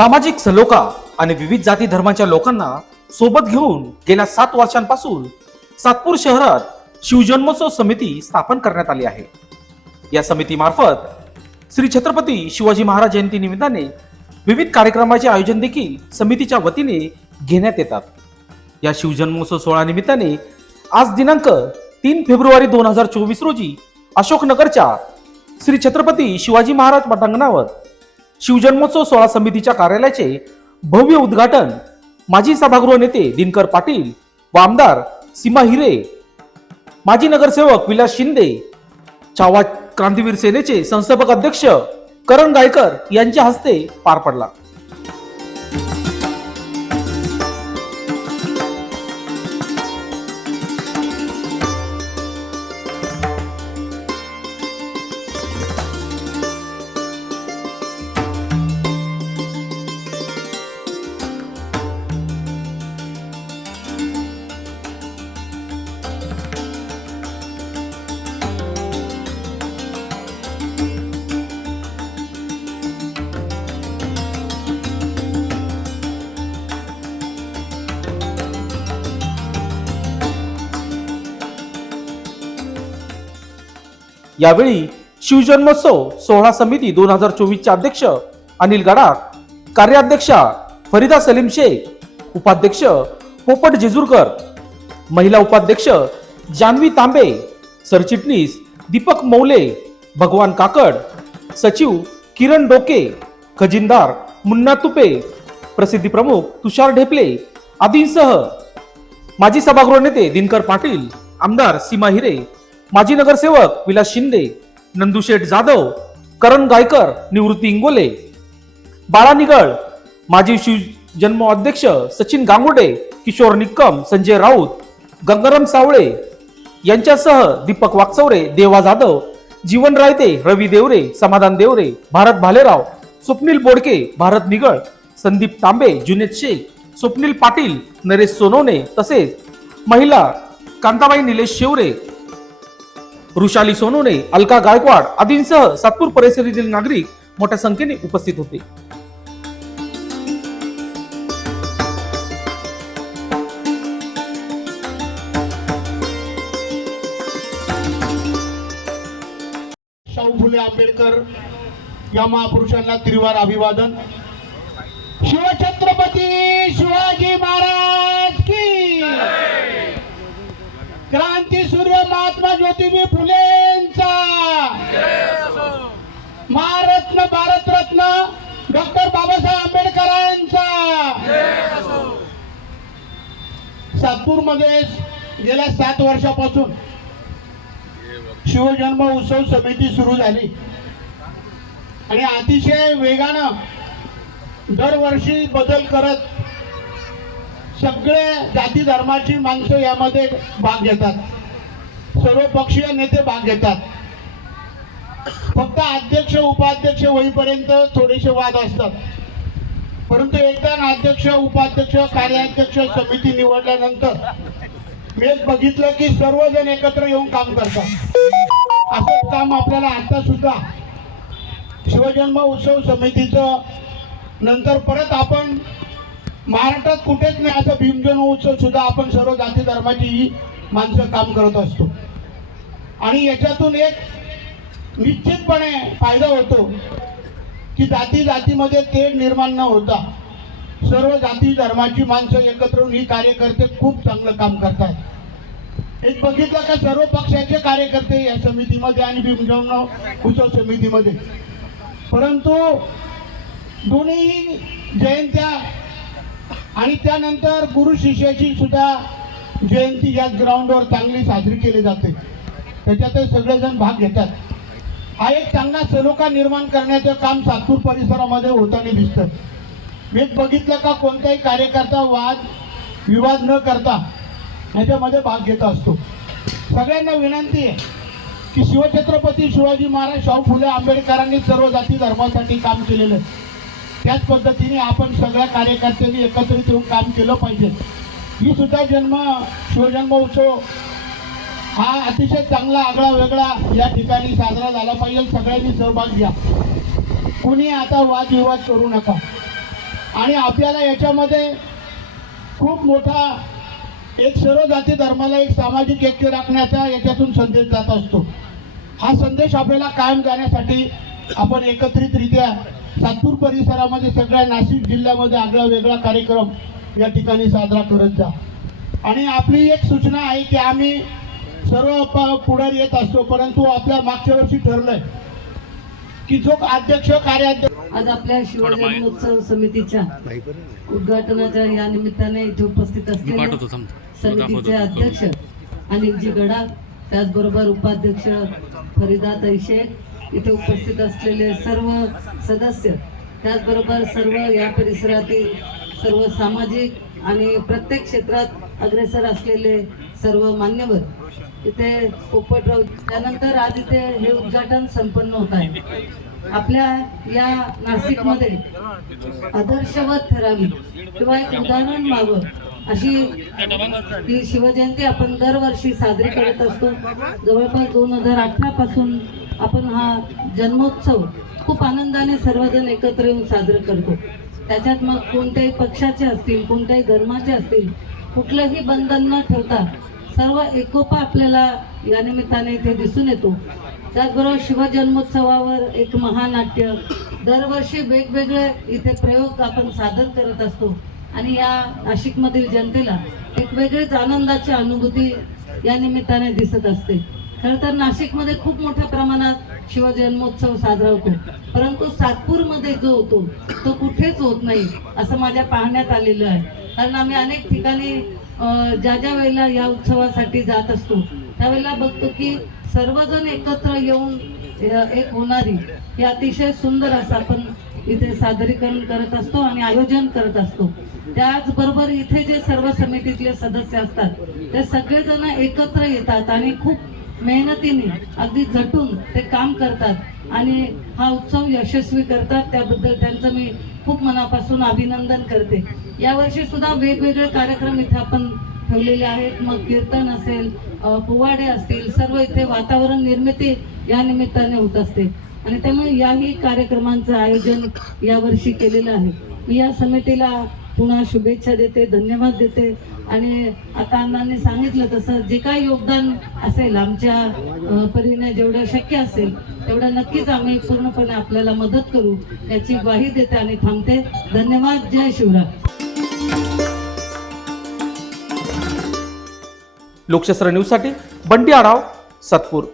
सामाजिक सलोखा आणि विविध जाती धर्माच्या लोकांना सोबत घेऊन गेल्या 7 वर्षांपासून सातपूर शहरात शिवजन्मोत्सव समिती स्थापन करण्यात आली आहे। या समितीमार्फत श्री छत्रपती शिवाजी महाराज जयंती निमित्ताने विविध कार्यक्रमाचे आयोजन देखील समितीच्या वतीने घेण्यात येतात। या शिवजन्मोत्सव सोहळा निमित्ताने आज दिनांक 3 फेब्रुवारी 2024 रोजी अशोकनगरच्या श्री छत्रपती शिवाजी महाराज पटांगणावर शिवजन्मोत्सव सोहळा समितीच्या कार्यालयाचे भव्य उद्घाटन माजी सभागृह नेते दिनकर पाटील व आमदार सीमा हिरे, माजी नगरसेवक विलास शिंदे, छावा क्रांतीवीर सेनेचे संस्थापक अध्यक्ष करण गायकर यांच्या हस्ते पार पडला। यावेळी शिवजन्मोत्सव सोहळा समिती 2024 चे अध्यक्ष अनिल गडाख, कार्याध्यक्षा फरीदा सलीम शेख, उपाध्यक्ष पोपट जेजुरकर, महिला उपाध्यक्ष जानवी तांबे, सरचिटणीस दीपक मौले, भगवान काकड, सचिव किरण डोके, खजिनदार मुन्ना तुपे, प्रसिद्धी प्रमुख तुषार ढेपले आदींसह माजी सभागृह नेते दिनकर पाटील, आमदार सीमा हिरे, माजी नगरसेवक विलास शिंदे, नंदुशेठ जाधव, करण गायकर, निवृत्ती इंगोले, बाळा निगळ, माजी शिवजन्म अध्यक्ष सचिन गांगुडे, किशोर निक्कम, संजय राऊत, गंगाराम सावळे यांच्यासह दीपक वाकचौरे, देवा जाधव, जीवन रायते, रवी देवरे, समाधान देवरे, भारत भालेराव, स्वप्नील बोडके, भारत निगळ, संदीप तांबे, जुनेद शेख, स्वप्नील पाटील, नरेश सोनवणे तसेच महिला कांताबाई निलेश शेवरे, रुशाली सोनवणे, अलका गायकवाड आदींसह सातपूर परिसरातील नागरिक मोठ्या संख्येने उपस्थित होते। शाहू फुले आंबेडकर या महापुरुषांना त्रिवार अभिवादन। शिवछत्रपती शिवाजी महाराज की, क्रांती सूर्य महात्मा ज्योतिबा फुलेंचा, महारत्न भारतरत्न डॉक्टर बाबासाहेब आंबेडकरांचा। सातपूर मध्ये गेल्या 7 वर्षापासून शिवजन्म उत्सव समिती सुरू झाली आणि अतिशय वेगानं दरवर्षी बदल करत सगळे जाती धर्माची माणसं यामध्ये भाग घेतात, सर्व पक्षीय नेते भाग घेतात। फक्त अध्यक्ष उपाध्यक्ष होईपर्यंत थोडेसे वाद असतात, परंतु एकदा अध्यक्ष उपाध्यक्ष कार्याध्यक्ष समिती निवडल्यानंतर मी बघितलं की सर्वजण एकत्र येऊन काम करतात। असंच काम आपल्याला आता सुद्धा शिवजन्म उत्सव समितीचं नंतर परत आपण महाराष्ट्रात कुठेच नाही असं भीमजन्म उत्सव सुद्धा आपण सर्व जाती धर्माची ही माणसं काम करत असतो आणि याच्यातून एक निश्चितपणे फायदा होतो की जाती जातीमध्ये तेढ निर्माण न होता सर्व जाती धर्माची माणसं एकत्र येऊन ही कार्यकर्ते खूप चांगलं काम करतात। एक बघितलं का सर्व पक्षाचे कार्यकर्ते या समितीमध्ये आणि भीमजन्म उत्सव समितीमध्ये, परंतु दोन्ही जयंत्या आणि त्यानंतर गुरु शिष्याची सुद्धा जयंती या ग्राउंडवर चांगली साजरी केली जाते, त्याच्यात सगळेजण भाग घेतात। हा एक चांगला सलोखा निर्माण करण्याचं काम सातपूर परिसरामध्ये होताना दिसतं। मी बघितलं का कोणताही कार्यकर्ता वाद विवाद न करता याच्यामध्ये भाग घेत असतो। सगळ्यांना विनंती आहे की शिवछत्रपती शिवाजी महाराज शाहू फुले आंबेडकरांनी सर्व जाती धर्मासाठी काम केलेलं आहे, त्याच पद्धतीने आपण सगळ्या कार्यकर्त्यांनी एकत्रित येऊन काम केलं पाहिजे। ही सुद्धा शिवजन्म उत्सव हा अतिशय चांगला आगळा वेगळा या ठिकाणी साजरा झाला पाहिजे। सगळ्यांनी सहभाग घ्या, कुणी आता वादविवाद करू नका। आणि आपल्याला याच्यामध्ये खूप मोठा एक सर्व जाती धर्माला एक सामाजिक ऐक्य राखण्याचा याच्यातून संदेश जात असतो. हा संदेश आपल्याला कायम जाण्यासाठी आपण एकत्रितरित्या सातपूर परिसरामध्ये सगळ्या नाशिक जिल्ह्यामध्ये आगळा वेगळा कार्यक्रम या ठिकाणी साजरा करत जा. आणि आपली एक सूचना आहे की आम्ही सर्व पुढारी येत असतो, परंतु आपल्या मागच्या वर्षी ठरलंय की जो अध्यक्ष कार्याध्यक्ष आज आपल्या शिवजन्मोत्सव समितीच्या उद्घाटनाच्या या निमित्ताने इथे उपस्थित असलेले समितीचे अध्यक्ष अनिलजी गडाख, त्याचबरोबर उपाध्यक्ष फरीदाताई शेख, इथे उपस्थित असलेले सर्व सदस्य, त्याचबरोबर सर्व या परिसरातील सर्व सामाजिक आणि प्रत्येक क्षेत्रात अग्रेसर असलेले सर्व मान्यवर इथे पोपटराव, त्यानंतर आज इथे हे उद्घाटन संपन्न होत आहे. आपल्या या नाशिकमध्ये आदर्शवत ठरावी किंवा एक उदाहरण व्हावं अशी ही शिवजयंती आपण दरवर्षी साजरी करत असतो. जवळपास 2018 पासून आपण हा जन्मोत्सव खूप आनंदाने सर्वजण एकत्र येऊन साजरा करतो. त्याच्यात मग कोणत्याही पक्षाचे असतील, कोणत्याही धर्माचे असतील, कुठलंही बंधन न ठेवता सर्व एकोपा आपल्याला या निमित्ताने इथे दिसून येतो. त्याचबरोबर शिवजन्मोत्सवावर एक महानाट्य, दरवर्षी वेगवेगळे इथे प्रयोग आपण सादर करत असतो आणि या नाशिकमधील जनतेला एक वेगळीच आनंदाची अनुभूती या निमित्ताने दिसत असते. खरं तर नाशिकमध्ये खूप मोठ्या प्रमाणात शिवजन्मोत्सव साजरा होतो, परंतु सातपूरमध्ये जो होतो तो कुठेच होत नाही असं माझ्या पाहण्यात आलेलं आहे. कारण आम्ही अनेक ठिकाणी ज्या ज्या वेळेला या उत्सवासाठी जात असतो त्यावेळेला बघतो की सर्वजण एकत्र येऊन एक होणारी हे अतिशय सुंदर असं आपण इथे सादरीकरण करत असतो आणि आयोजन करत असतो. त्याचबरोबर इथे जे सर्व समितीतले सदस्य असतात ते सगळेजण एकत्र येतात आणि खूप मेहनतीने अगदी झटून ते काम करतात आणि हा उत्सव यशस्वी करतात. त्याबद्दल त्यांचं मी खूप मनापासून अभिनंदन करते. यावर्षी सुद्धा वेगवेगळे कार्यक्रम इथे आपण ठेवलेले आहेत. मग कीर्तन असेल, पोवाडे असतील, सर्व इथे वातावरण निर्मिती या निमित्ताने होत असते आणि त्यामुळे याही कार्यक्रमांचं आयोजन यावर्षी केलेलं आहे. मी या समितीला पुन्हा शुभेच्छा देते, धन्यवाद देते आणि आता अण्णांनी सांगितलं तसं जे काही योगदान असेल आमच्या परीने जेवढं शक्य असेल तेवढं नक्कीच आम्ही पूर्णपणे आपल्याला मदत करू याची ग्वाही देते आणि थांबते. धन्यवाद. जय शिवराय. लोकशास्त्र न्यूजसाठी बंटी आढाव, सातपूर.